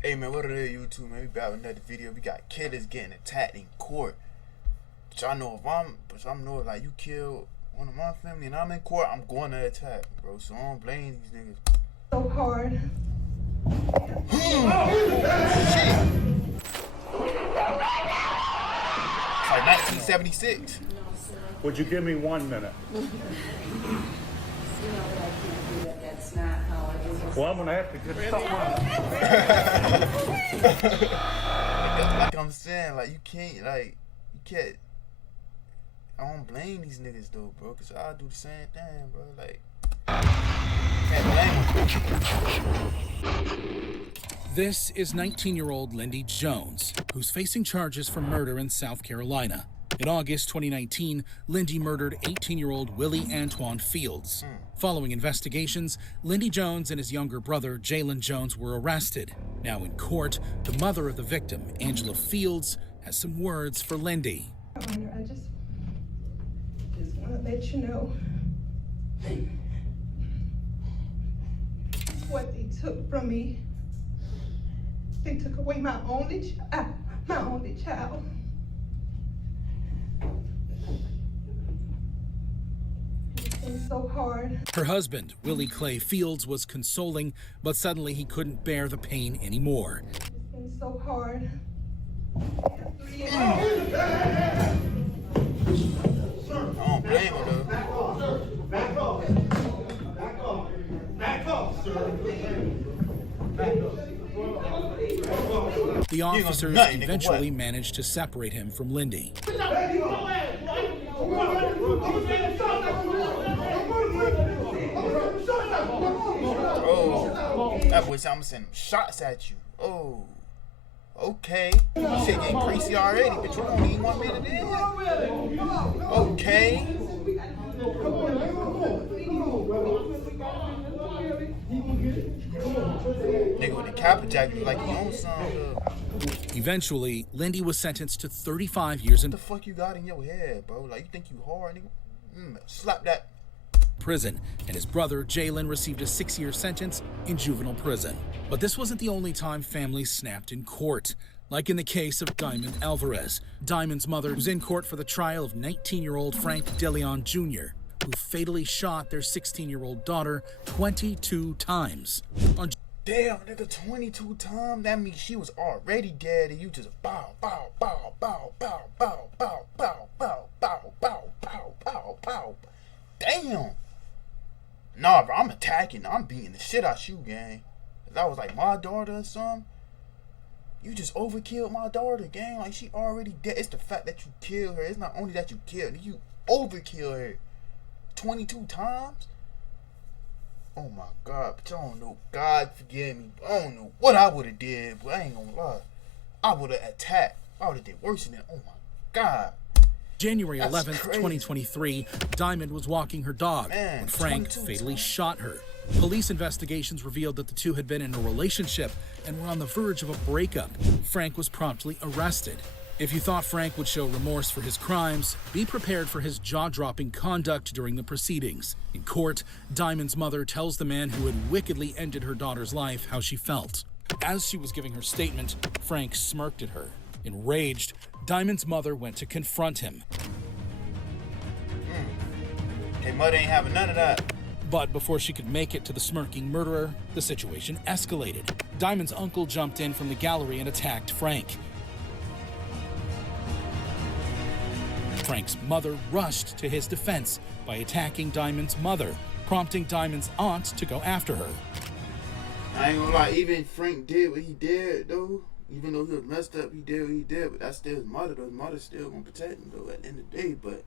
Hey man, what it is, YouTube, man? We back with another video. We got killers getting attacked in court. But y'all know if I'm like you killed one of my family and I'm in court, I'm going to attack, bro. So I don't blame these niggas. So hard. Shit. It's like 1976. Would you give me 1 minute? That's not how it is. Well, I'm gonna have to get something. Like I'm saying, like you can't. I don't blame these niggas though, bro, cause I do the same thing, bro. Like, can't blame them. This is 19-year-old Lindy Jones, who's facing charges for murder in South Carolina. In August 2019, Lindy murdered 18-year-old Willie Antoine Fields. Following investigations, Lindy Jones and his younger brother, Jalen Jones, were arrested. Now in court, the mother of the victim, Angela Fields, has some words for Lindy. I just want to let you know what they took from me. They took away my only child. It's been so hard. Her husband, Willie Clay Fields, was consoling, but suddenly he couldn't bear the pain anymore. It's been so hard. I don't blame her though. Back off, sir. The officers nothing, nigga, eventually what? managed to separate him from Lindy. Oh, that boy said I'm gonna send shots at you. Oh, okay. Shit getting crazy already, but you don't even want me to do it. Okay. Nigga with the cap jacket like he owns something. Eventually, Lindy was sentenced to 35 years in What the fuck you got in your head, bro? Like you think you hard, nigga? Slap that. prison, and his brother, Jalen, received a 6-year sentence in juvenile prison. But this wasn't the only time families snapped in court. Like in the case of Diamond Alvarez. Diamond's mother was in court for the trial of 19-year-old Frank DeLeon Jr., who fatally shot their 16-year-old daughter 22 times. On Damn, nigga, 22 times? That means she was already dead and you just bow, bow, bow, bow, bow, bow, bow, bow, bow, bow, bow, bow, bow, bow. Damn. Nah, bro, I'm attacking. I'm beating the shit out you, gang. If that was like my daughter or something, you just overkilled my daughter, gang. Like, she already dead. It's the fact that you killed her. It's not only that you killed her, you overkilled her 22 times? Oh my God, but y'all don't know. God forgive me. I don't know what I would have did, but I ain't gonna lie. I would have attacked. I would have did worse than that. Oh my God. January That's 11th, crazy. 2023, Diamond was walking her dog Man, when Frank 22 fatally times. shot her. Police investigations revealed that the two had been in a relationship and were on the verge of a breakup. Frank was promptly arrested. If you thought Frank would show remorse for his crimes, be prepared for his jaw-dropping conduct during the proceedings. In court, Diamond's mother tells the man who had wickedly ended her daughter's life how she felt. As she was giving her statement, Frank smirked at her. Enraged, Diamond's mother went to confront him. Hey, mother ain't having none of that. But before she could make it to the smirking murderer, the situation escalated. Diamond's uncle jumped in from the gallery and attacked Frank. Frank's mother rushed to his defense by attacking Diamond's mother, prompting Diamond's aunt to go after her. I ain't gonna lie, even Frank did what he did, though. Even though he was messed up, he did what he did, but that's still his mother, though. His mother's still gonna protect him, though, at the end of the day, but...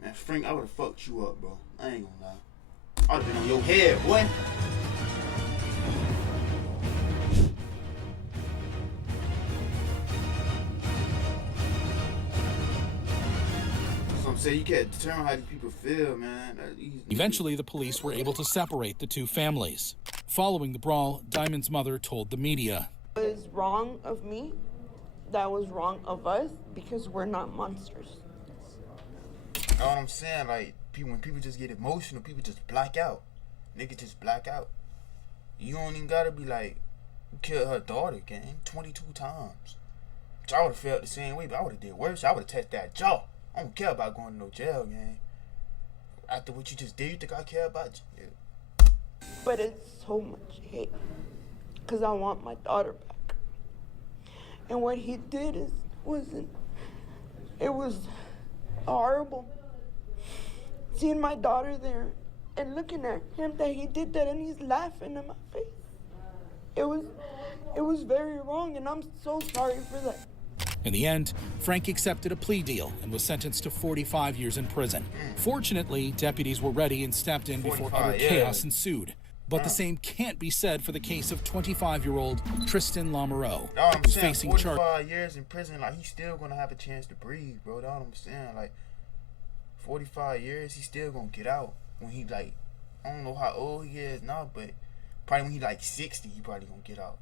Man, Frank, I would've fucked you up, bro. I ain't gonna lie. I would've been on your head, boy. So I'm saying, you can't determine how these people feel, man. Eventually, the police were able to separate the two families. Following the brawl, Diamond's mother told the media. It was wrong of me. That was wrong of us because we're not monsters. You know what I'm saying? Like, when people just get emotional, people just black out. Niggas just black out. You don't even gotta be like, killed her daughter, gang, 22 times. Which I would have felt the same way, but I would have did worse. I would have touched that jaw. I don't care about going to no jail, gang. After what you just did, you think I care about you? Yeah. But it's so much hate. Because I want my daughter back. And what he did it was horrible. Seeing my daughter there and looking at him that he did that and he's laughing in my face. It was very wrong, and I'm so sorry for that. In the end, Frank accepted a plea deal and was sentenced to 45 years in prison. Fortunately, deputies were ready and stepped in before utter chaos ensued. But the same can't be said for the case of 25-year-old Tristan Lamoureux, No, I'm who's saying facing 45 years in prison, like, he's still gonna have a chance to breathe, bro. That's what I'm saying. Like, 45 years, he's still gonna get out. When he, like, I don't know how old he is now, but probably when he, like, 60, he probably gonna get out.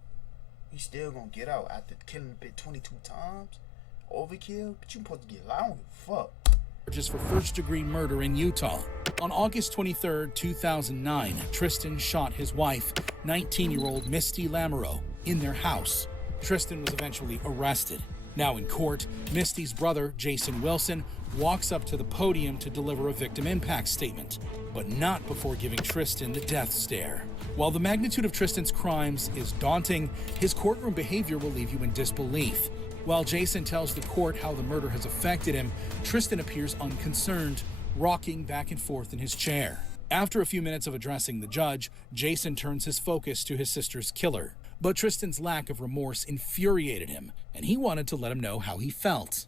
He's still gonna get out after killing the bitch 22 times. Overkill? But you supposed to get out. I don't give a fuck. charges for first-degree murder in Utah. On August 23, 2009, Tristan shot his wife, 19-year-old Misty Lamoureux, in their house. Tristan was eventually arrested. Now in court, Misty's brother, Jason Wilson, walks up to the podium to deliver a victim impact statement, but not before giving Tristan the death stare. While the magnitude of Tristan's crimes is daunting, his courtroom behavior will leave you in disbelief. While Jason tells the court how the murder has affected him, Tristan appears unconcerned, rocking back and forth in his chair. After a few minutes of addressing the judge, Jason turns his focus to his sister's killer. But Tristan's lack of remorse infuriated him, and he wanted to let him know how he felt.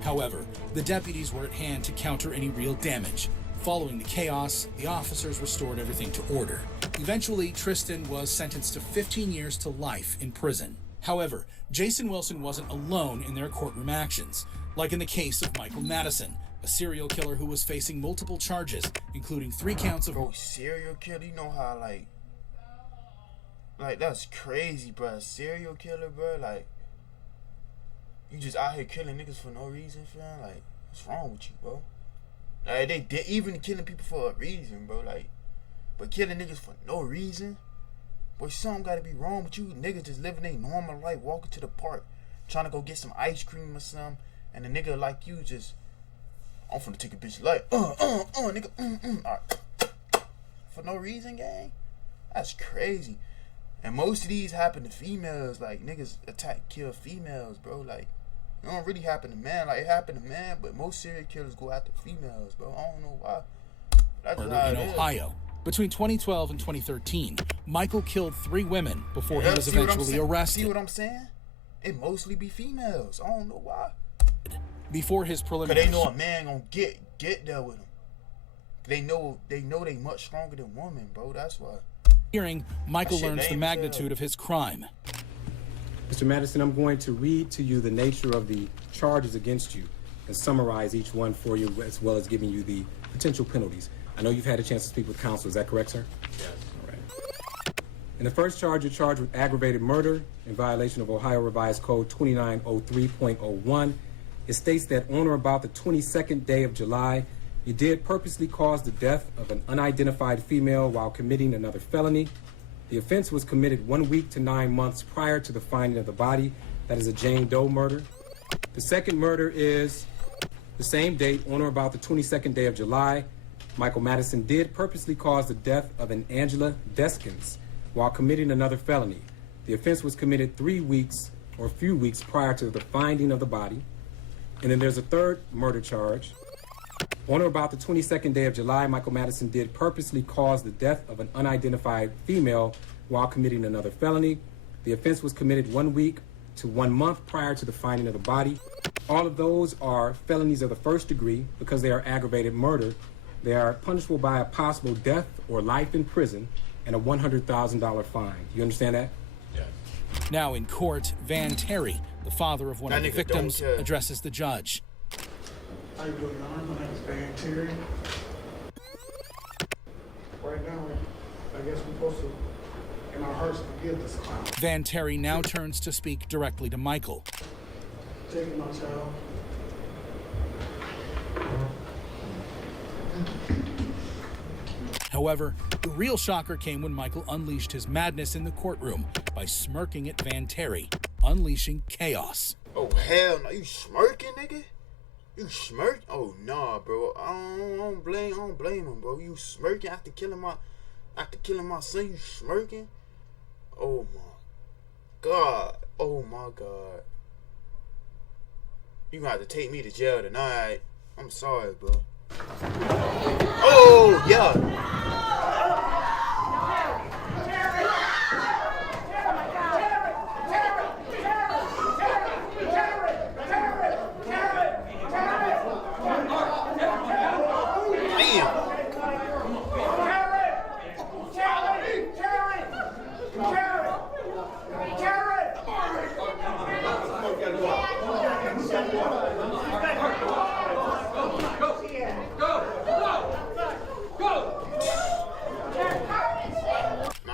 However, the deputies were at hand to counter any real damage. Following the chaos, the officers restored everything to order. Eventually, Tristan was sentenced to 15 years to life in prison. However, Jason Wilson wasn't alone in their courtroom actions. Like in the case of Michael Madison, a serial killer who was facing multiple charges, including 3 counts of... Bro, serial killer? You know how, like, that's crazy, bro. A serial killer, bro, like, you just out here killing niggas for no reason, fam? Like, what's wrong with you, bro? Like, they even killing people for a reason, bro. Like, but killing niggas for no reason? Boy, something gotta be wrong with you. Niggas just living their normal life, walking to the park, trying to go get some ice cream or something, and a nigga like you just, I'm finna take a bitch like, nigga, right. For no reason, gang? That's crazy. And most of these happen to females. Like, niggas kill females, bro. Like, it don't really happen to men. Like, it happened to men, but most serial killers go after females, bro. I don't know why. That's murder in Ohio. Between 2012 and 2013, Michael killed 3 women before he was eventually arrested. See what I'm saying? It mostly be females. I don't know why. Before his preliminary... Cause they know a man gonna get there with him. They know they much stronger than women, bro. That's why. Hearing, Michael learns the magnitude of his crime. Mr. Madison, I'm going to read to you the nature of the charges against you and summarize each one for you, as well as giving you the potential penalties. I know you've had a chance to speak with counsel. Is that correct, sir? Yes. All right. In the first charge, you're charged with aggravated murder in violation of Ohio Revised Code 2903.01. It states that on or about the 22nd day of July, you did purposely cause the death of an unidentified female while committing another felony. The offense was committed 1 week to 9 months prior to the finding of the body. That is a Jane Doe murder. The second murder is the same date, on or about the 22nd day of July. Michael Madison did purposely cause the death of an Angela Deskins while committing another felony. The offense was committed 3 weeks or a few weeks prior to the finding of the body. And then there's a third murder charge. On or about the 22nd day of July, Michael Madison did purposely cause the death of an unidentified female while committing another felony. The offense was committed 1 week to 1 month prior to the finding of the body. All of those are felonies of the first degree because they are aggravated murder. They are punishable by a possible death or life in prison and a $100,000 fine. You understand that? Yes. Now in court, Van Terry, the father of one of the victims, addresses the judge. How you doing, Your Honor? My name is Van Terry. Right now, I guess we're supposed to, in our hearts, forgive this clown. Van Terry now turns to speak directly to Michael. Taking my child. However, the real shocker came when Michael unleashed his madness in the courtroom by smirking at Van Terry, unleashing chaos. Oh, hell no. You smirking, nigga? You smirk? Oh, nah, bro. I don't blame him, bro. You smirking after killing my son? You smirking? Oh, my God. Oh, my God. You gonna have to take me to jail tonight. I'm sorry, bro. Oh, yeah.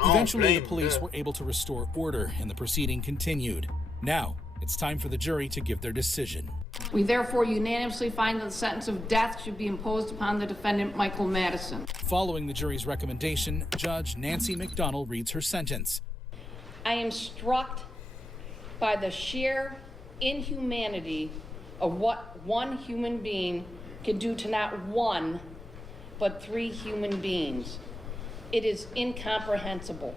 Eventually, the police were able to restore order, and the proceeding continued. Now, it's time for the jury to give their decision. We therefore unanimously find that the sentence of death should be imposed upon the defendant, Michael Madison. Following the jury's recommendation, Judge Nancy McDonnell reads her sentence. I am struck by the sheer inhumanity of what one human being can do to not one, but 3 human beings. It is incomprehensible.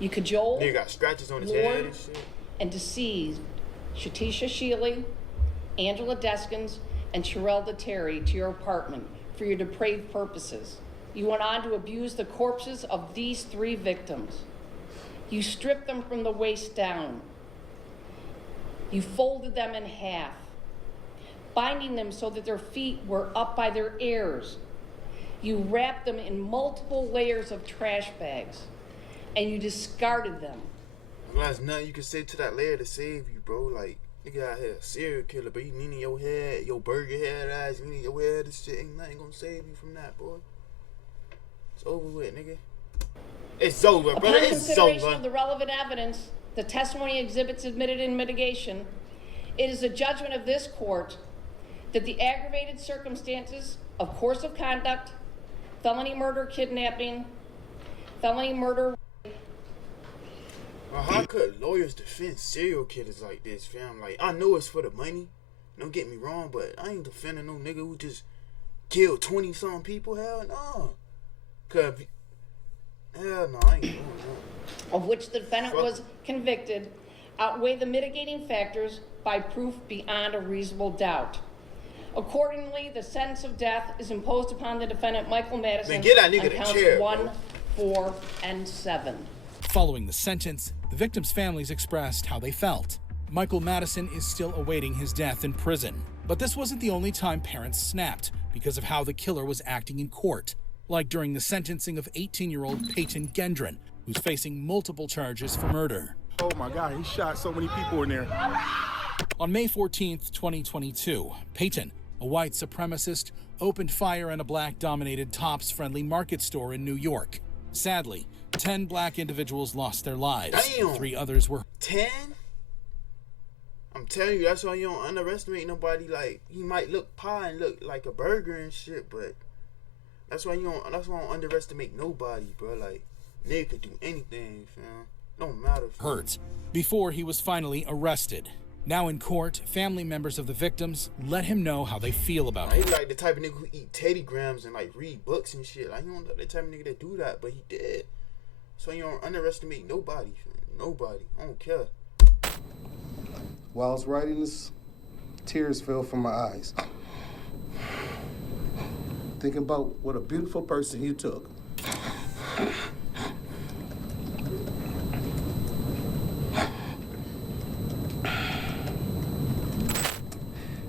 You cajoled, Nigga got scratches on his head and shit. And deceived Shatisha Shealy, Angela Deskins, and Sherelda Terry to your apartment for your depraved purposes. You went on to abuse the corpses of these 3 victims. You stripped them from the waist down. You folded them in half, binding them so that their feet were up by their ears. You wrapped them in multiple layers of trash bags, and you discarded them. Well, there's nothing you can say to that layer to save you, bro. Like, nigga out here, a serial killer, but you meaning your head, your burger head eyes, meaning your head, this shit ain't nothing gonna save you from that, boy. It's over with, nigga. It's over, bro. Upon It's consideration over. of the relevant evidence, the testimony exhibits admitted in mitigation, it is the judgment of this court that the aggravated circumstances of course of conduct, felony murder, kidnapping, felony murder. Well, how could lawyers defend serial killers like this, fam? Like, I know it's for the money. Don't get me wrong, but I ain't defending no nigga who just killed 20-something people. Hell no. Hell no, I ain't doing that. Of which the defendant was convicted, outweigh the mitigating factors by proof beyond a reasonable doubt. Accordingly, the sentence of death is imposed upon the defendant, Michael Madison, Man, get that nigga on the counts chair, 1, bro. 4, and 7. Following the sentence, the victims' families expressed how they felt. Michael Madison is still awaiting his death in prison. But this wasn't the only time parents snapped because of how the killer was acting in court, like during the sentencing of 18-year-old Peyton Gendron, who's facing multiple charges for murder. Oh my God, he shot so many people in there. On May 14th, 2022, Peyton, a white supremacist, opened fire in a black-dominated Tops-friendly market store in New York. Sadly, 10 black individuals lost their lives. Damn. 3 others were 10? I'm telling you, that's why you don't underestimate nobody. Like, he might look pie and look like a burger and shit, but that's why I don't underestimate nobody, bro. Like, nigga could do anything, fam. Don't matter. hurt before he was finally arrested. Now in court, family members of the victims let him know how they feel about He it. like the type of nigga who eat Teddy Grahams and like read books and shit. Like, he don't the type of nigga that do that, but he did. So you don't underestimate nobody, fam. Nobody. I don't care. While I was writing this, tears fell from my eyes. Thinking about what a beautiful person you took.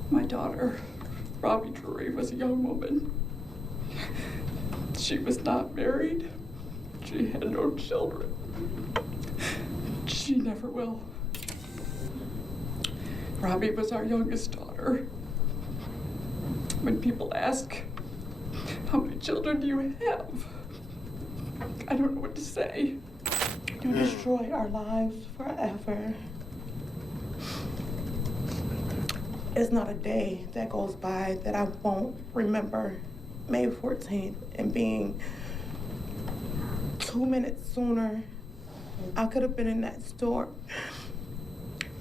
My daughter, Robbie Drury, was a young woman. She was not married. She had no children. She never will. Robbie was our youngest daughter. When people ask, how many children do you have? I don't know what to say. You destroyed our lives forever. There's not a day that goes by that I won't remember May 14th and being 2 minutes sooner, I could have been in that store.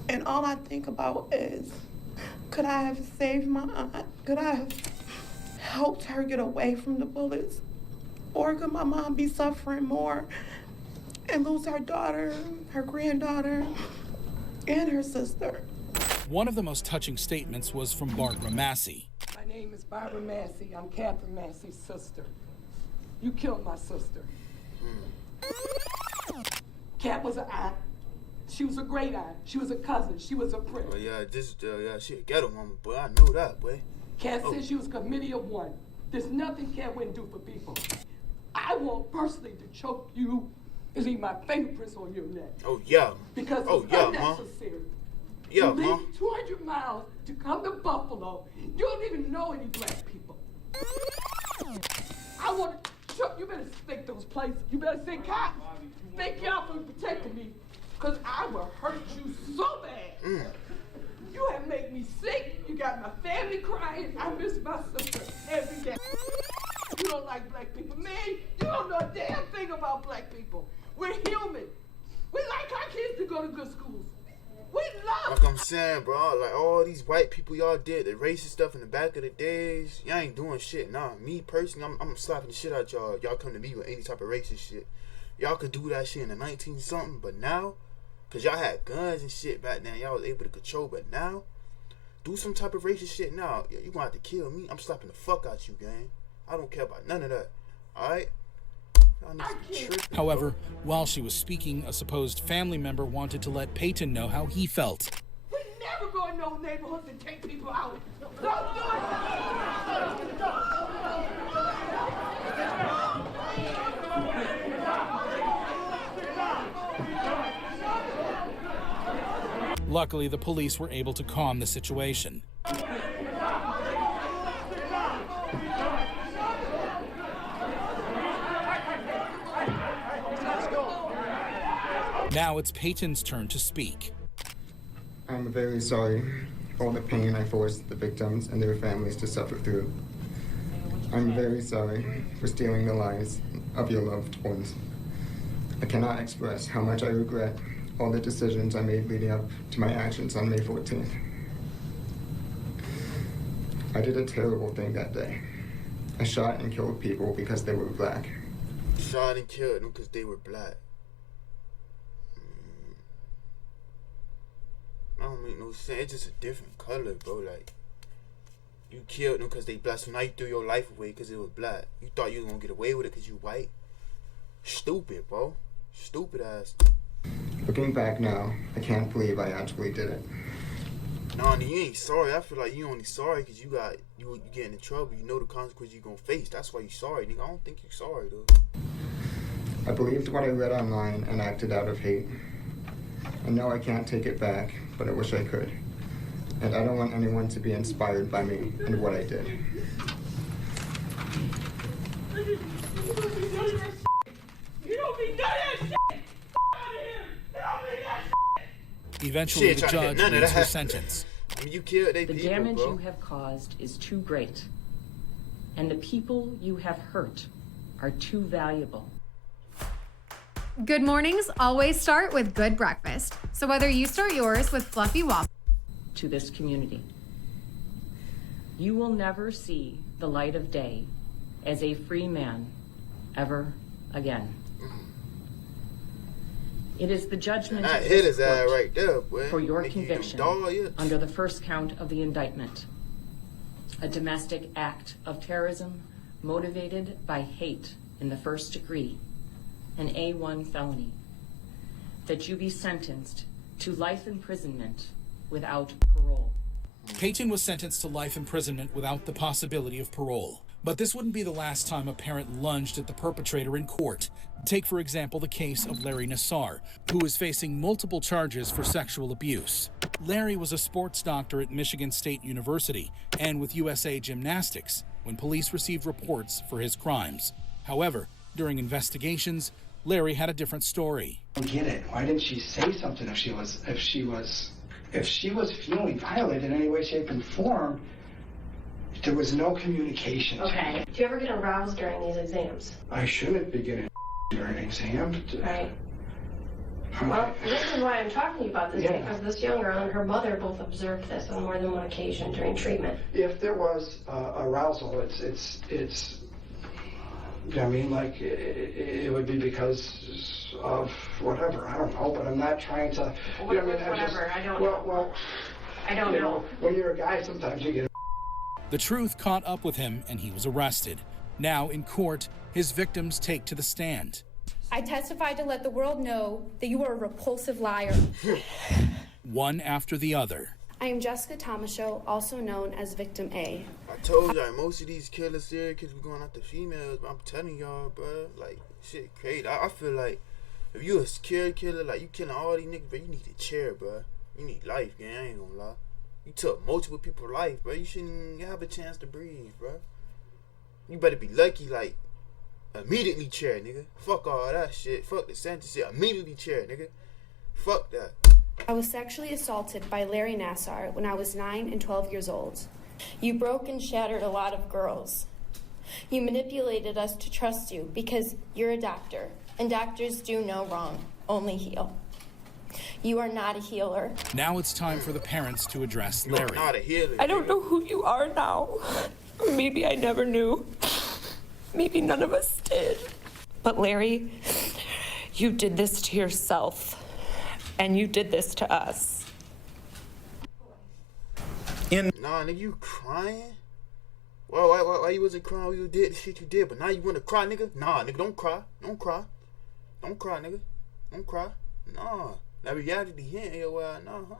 And all I think about is, could I have saved my aunt? Could I have helped her get away from the bullets? Or could my mom be suffering more and lose her daughter, her granddaughter, and her sister? One of the most touching statements was from Barbara Massey. My name is Barbara Massey. I'm Catherine Massey's sister. You killed my sister. Cat was an aunt. She was a great aunt. She was a cousin. She was a friend. Oh, yeah, she a ghetto mama, boy. I know that, boy. Cat said she was a committee of one. There's nothing Cat wouldn't do for people. I want personally to choke you and leave my fingerprints on your neck. Oh, yeah. Because it's unnecessary. Yeah, you Ma. leave 200 miles to come to Buffalo. You don't even know any black people. I want to choke. You better think those places. You better say, Cop, thank y'all for protecting me. Because I will hurt you so bad. You have made me sick. You got my family crying. I miss my sister every day. You don't like black people. Man, you don't know a damn thing about black people. We're human. We like our kids to go to good schools. We love. Like I'm saying, bro, like all these white people y'all did, the racist stuff in the back of the days, y'all ain't doing shit. Nah, me personally, I'm slapping the shit out y'all. Y'all come to me with any type of racist shit. Y'all could do that shit in the 19-something, but now, cause y'all had guns and shit back then, y'all was able to control, but now, do some type of racist shit now. Yeah, you gonna have to kill me. I'm slapping the fuck out you, gang. I don't care about none of that. Alright? However, while she was speaking, a supposed family member wanted to let Payton know how he felt. We never go in no neighborhoods and take people out. Don't do it. Luckily, the police were able to calm the situation. Now it's Payton's turn to speak. I'm very sorry for all the pain I forced the victims and their families to suffer through. I'm very sorry for stealing the lives of your loved ones. I cannot express how much I regret all the decisions I made leading up to my actions on May 14th. I did a terrible thing that day. I shot and killed people because they were black. Shot and killed them because they were black. I don't make no sense. It's just a different color, bro. Like, you killed them because they black. So now you threw your life away because it was black. You thought you was gonna get away with it because you white. Stupid, bro. Stupid ass. Looking back now, I can't believe I actually did it. Nah, you ain't sorry. I feel like you only sorry because you getting in trouble. You know the consequences you gonna face. That's why you sorry, nigga. I don't think you sorry, though. I believed what I read online and acted out of hate. I know I can't take it back, but I wish I could. And I don't want anyone to be inspired by me and what I did. You don't be none of that shit! Eventually, the judge reads her sentence. I mean, you killed the damage you have caused is too great, and the people you have hurt are too valuable. Good mornings always start with good breakfast. So whether you start yours with fluffy waffles to this community, you will never see the light of day as a free man ever again. It is the judgment of this court right there, boy. For your conviction under the first count of the indictment, a domestic act of terrorism motivated by hate in the first degree, an A1 felony, that you be sentenced to life imprisonment without parole. Payton was sentenced to life imprisonment without the possibility of parole. But this wouldn't be the last time a parent lunged at the perpetrator in court. Take, for example, the case of Larry Nassar, who is facing multiple charges for sexual abuse. Larry was a sports doctor at Michigan State University and with USA Gymnastics when police received reports for his crimes. However, during investigations, Larry had a different story. I don't get it. Why didn't she say something if she was feeling violated in any way, shape, and form? There was no communication. Okay. Do you ever get aroused during these exams? I shouldn't be getting during an exam. Right. Well, this is why I'm talking to you about this, because this young girl and her mother both observed this on more than one occasion during treatment. If there was arousal, it's. I mean, like it would be because of whatever. I don't know, but I'm not trying to. You know, Whatever. I don't know. Well, I don't know. When you're a guy, sometimes you get. The truth caught up with him and he was arrested. Now in court, his victims take to the stand. I testified to let the world know that you are a repulsive liar. One after the other. I am Jessica Tomashow, also known as Victim A. I told y'all, most of these killers, serial killers, be going after females, but I'm telling y'all, bro, like, shit crazy. I feel like if you a serial killer, like, you killing all these niggas, bro, you need a chair, bro. You need life, gang, I ain't gonna lie. You took multiple people's life, bro. You shouldn't even have a chance to breathe, bro. You better be lucky, like, immediately chair, nigga. Fuck all that shit. Fuck the sentence shit. Immediately chair, nigga. Fuck that. I was sexually assaulted by Larry Nassar when I was 9 and 12 years old. You broke and shattered a lot of girls. You manipulated us to trust you because you're a doctor, and doctors do no wrong, only heal. You are not a healer. Now it's time for the parents to address Larry. Not a healer. I don't know who you are now. Maybe I never knew. Maybe none of us did. But Larry, you did this to yourself. And you did this to us. Nah, nigga, you crying? Why you wasn't crying when you did the shit you did, but now you wanna cry, nigga? Nah, nigga, don't cry. Don't cry. Don't cry, nigga. Don't cry. Nah. That reality here, nah, huh?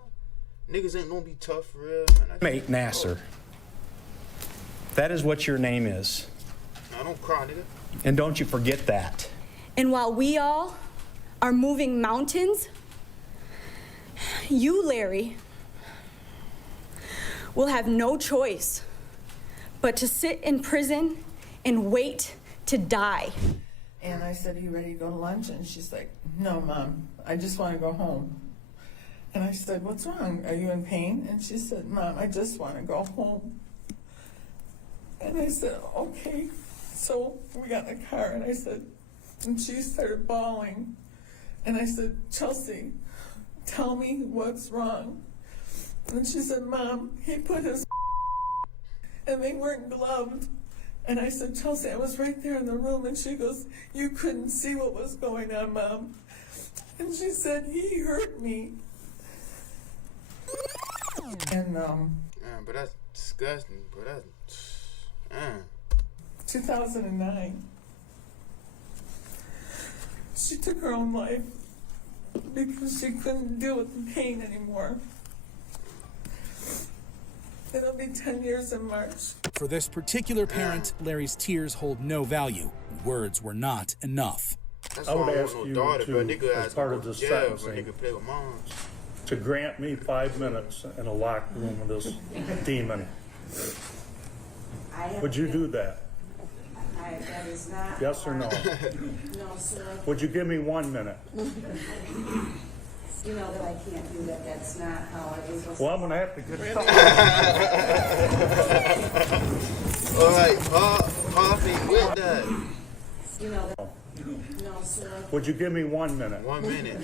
Niggas ain't gonna be tough for real, man. Mate Nassar. That is what your name is. Nah, don't cry, nigga. And don't you forget that. And while we all are moving mountains, you, Larry, will have no choice but to sit in prison and wait to die. And I said, "Are you ready to go to lunch?" And she's like, "No, Mom, I just want to go home." And I said, "What's wrong? Are you in pain?" And she said, "Mom, I just want to go home." And I said, "Okay." So we got in the car, and I said, and she started bawling. And I said, "Chelsea, tell me what's wrong." And she said, "Mom, he put his and they weren't gloved." And I said, "Chelsea, I was right there in the room." And she goes, "You couldn't see what was going on, Mom." And she said, "He hurt me." And but that's disgusting. But that's 2009, she took her own life because she couldn't deal with the pain anymore. It'll be 10 years in March. For this particular parent, Larry's tears hold no value. Words were not enough. I would ask you to, as part of this sentencing, to grant me 5 minutes in a locked room with this demon. Would you do that? That is not. Yes or no? No, sir. Would you give me 1 minute? You know that I can't do that. That's not how I do. Well, I'm going to have to get All right, coffee with that. You know that. No, sir. Would you give me 1 minute? 1 minute.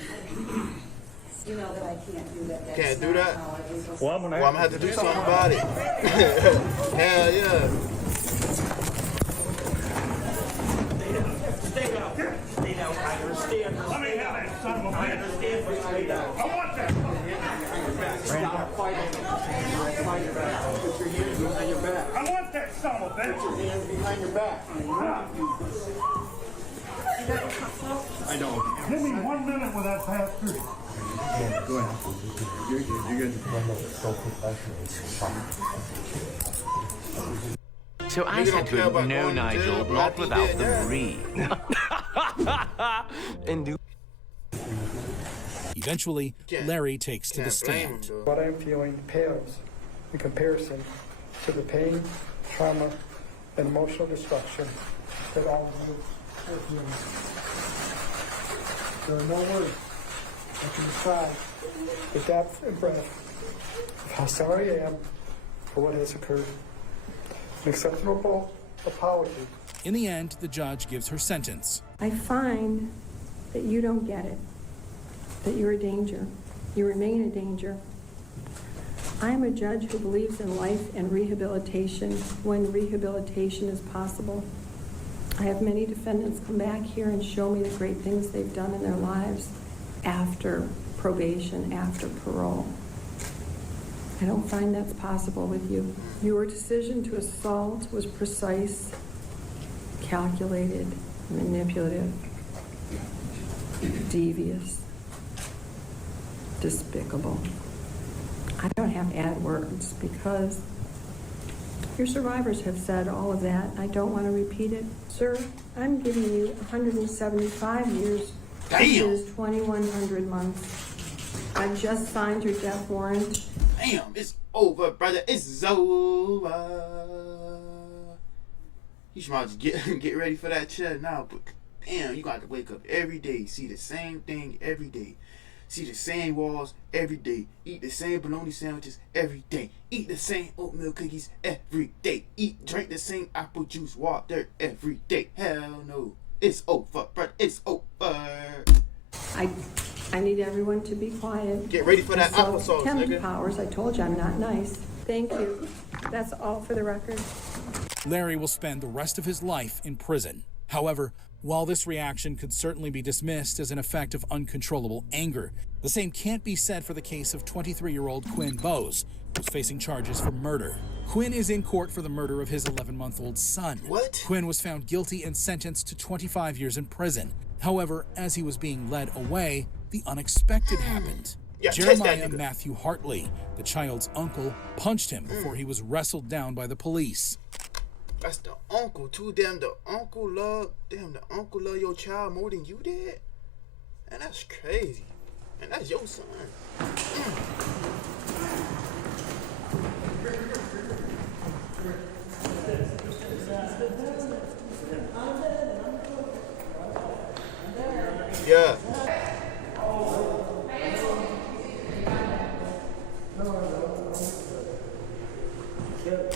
You know that I can't do that. That's Can't do that? how I do. Well, I'm going to have to do something about it. Hell yeah. Stay down. Stay down. I understand. Let me have that son of a bitch. I understand. Stay down. I want that. Stop fighting. Behind your back. Put your hands behind your back. I want that son of a bitch. Put your hands behind your back. I know. Give me 1 minute with that bastard. Go ahead. You're good. So I said to him, "No, Nigel, not without the breed." Eventually, Larry takes to the stand. What I'm feeling pales in comparison to the pain, trauma, and emotional destruction that all of you are feeling. There are no words that can describe the depth and breadth of how sorry I am for what has occurred. an acceptable apology. In the end, the judge gives her sentence. I find that you don't get it, that you're a danger. You remain a danger. I am a judge who believes in life and rehabilitation when rehabilitation is possible. I have many defendants come back here and show me the great things they've done in their lives after probation, after parole. I don't find that's possible with you. Your decision to assault was precise, calculated, manipulative, devious, despicable. I don't have to add words because your survivors have said all of that. I don't want to repeat it. Sir, I'm giving you 175 years, which is 2,100 months. I just signed your death warrant. Damn, it's over, brother. It's over. You should just get ready for that chair now, but damn, you got to wake up every day, see the same thing every day. See the same walls every day. Eat the same bologna sandwiches every day. Eat the same oatmeal cookies every day. Drink the same apple juice water every day. Hell no. It's over, brother. It's over. I need everyone to be quiet. Get ready for that applesauce, nigga. Powers, I told you I'm not nice. Thank you. That's all for the record. Larry will spend the rest of his life in prison. However, while this reaction could certainly be dismissed as an effect of uncontrollable anger, the same can't be said for the case of 23-year-old Quinn Bowes, who's facing charges for murder. Quinn is in court for the murder of his 11-month-old son. What? Quinn was found guilty and sentenced to 25 years in prison. However, as he was being led away, the unexpected happened. Yeah, Jeremiah Matthew Hartley, the child's uncle, punched him before he was wrestled down by the police. That's the uncle too. Damn, the uncle love your child more than you did. And that's crazy. And that's your son. Yeah.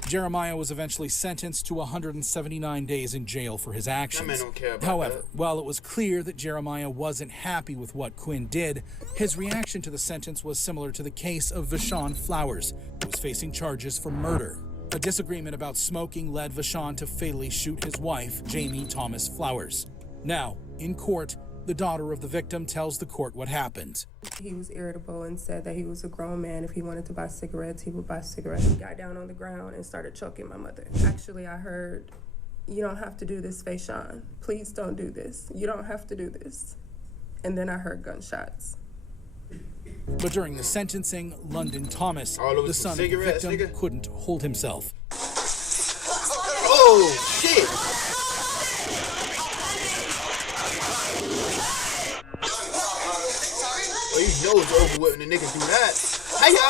Jeremiah was eventually sentenced to 179 days in jail for his actions. That man don't care about However, that. while it was clear that Jeremiah wasn't happy with what Quinn did, his reaction to the sentence was similar to the case of Vashon Flowers, who was facing charges for murder. A disagreement about smoking led Vashon to fatally shoot his wife, Jamie Thomas Flowers. Now, in court, the daughter of the victim tells the court what happened. He was irritable and said that he was a grown man. If he wanted to buy cigarettes, he would buy cigarettes. He got down on the ground and started choking my mother. Actually, I heard, "You don't have to do this, Vashon. Please don't do this. You don't have to do this." And then I heard gunshots. But during the sentencing, London Thomas, the son of the victim, couldn't hold himself. Oh, shit! Well, you know it's over with when the niggas do that. Hiya!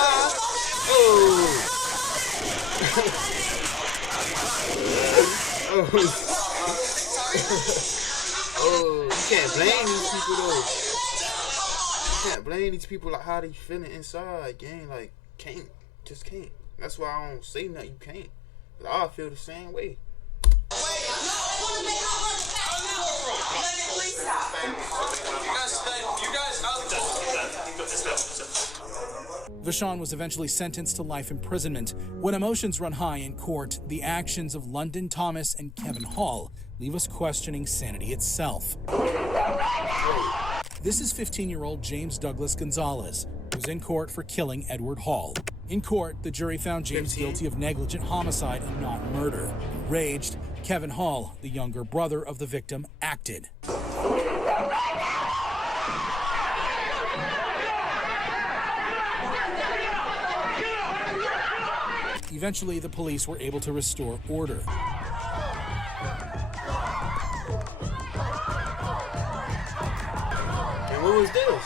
Oh! Oh, you can't blame these people though. You can't blame these people like how they feeling inside, gang. Like, just can't. That's why I don't say nothing. You can't. But I feel the same way. Vashon was eventually sentenced to life imprisonment. When emotions run high in court, the actions of London Thomas and Kevin Hall leave us questioning sanity itself. This is 15-year-old James Douglas Gonzalez, who's in court for killing Edward Hall. In court, the jury found James guilty of negligent homicide and not murder. Enraged, Kevin Hall, the younger brother of the victim, acted. Eventually, the police were able to restore order. And what was this?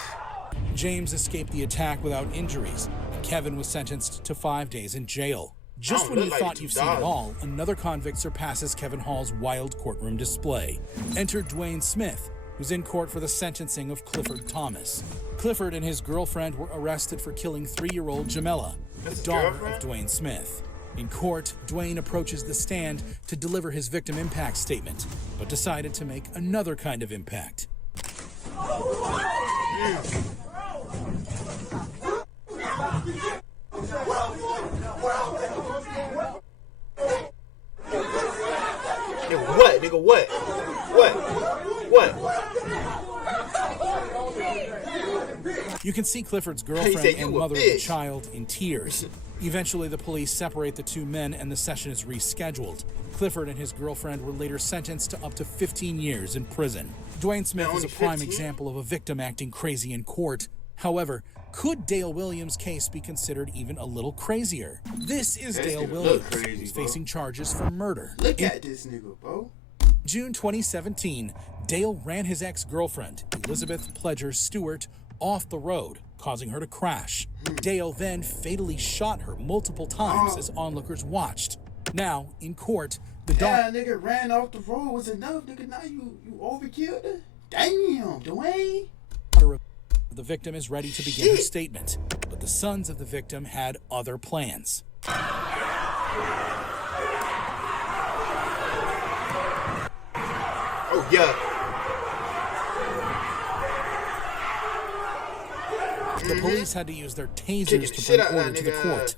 James escaped the attack without injuries, and Kevin was sentenced to 5 days in jail. Just when you thought you've seen it all, another convict surpasses Kevin Hall's wild courtroom display. Enter Dwayne Smith, who's in court for the sentencing of Clifford Thomas. Clifford and his girlfriend were arrested for killing 3-year-old Jamela, the daughter of Dwayne Smith. In court, Dwayne approaches the stand to deliver his victim impact statement, but decided to make another kind of impact. What, nigga, what? What? You can see Clifford's girlfriend and mother of the child in tears. Eventually, the police separate the two men and the session is rescheduled. Clifford and his girlfriend were later sentenced to up to 15 years in prison. Dwayne Smith is a prime example of a victim acting crazy in court. However, could Dale Williams' case be considered even a little crazier? This is Dale Williams, who's facing charges for murder. Look at this nigga, bro. June 2017, Dale ran his ex-girlfriend, Elizabeth Pledger Stewart, off the road, causing her to crash. Dale then fatally shot her multiple times as onlookers watched. Now, in court, the nigga ran off the road was enough, nigga. Now you overkilled her? Damn, Dwayne. The victim is ready to begin her statement, but the sons of the victim had other plans. Oh, yeah. The police had to use their tasers to bring order to the court.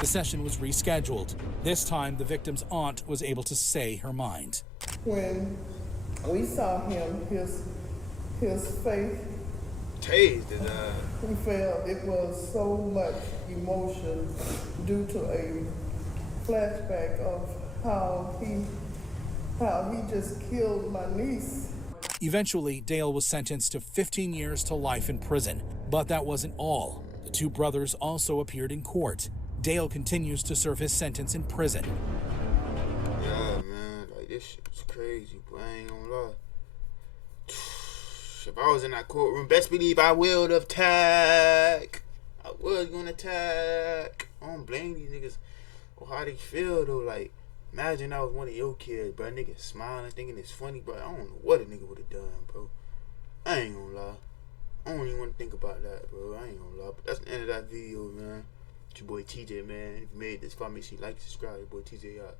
The session was rescheduled. This time, the victim's aunt was able to say her mind. When we saw him, his faith, tased we felt it was so much emotion due to a flashback of how he just killed my niece. Eventually, Dale was sentenced to 15 years to life in prison. But that wasn't all. The two brothers also appeared in court. Dale continues to serve his sentence in prison. Yeah, man, like this shit's crazy, but I ain't gonna lie. If I was in that courtroom, best believe I would attack. I was gonna attack. I don't blame these niggas or how they feel though. Like, imagine I was one of your kids, bro. Niggas smiling, thinking it's funny, bro. I don't know what a nigga would have done, bro. I ain't gonna lie. I don't even want to think about that, bro. I ain't gonna lie. But that's the end of that video, man. It's your boy TJ, man. If you made this far, make sure you like, subscribe. Your boy TJ out.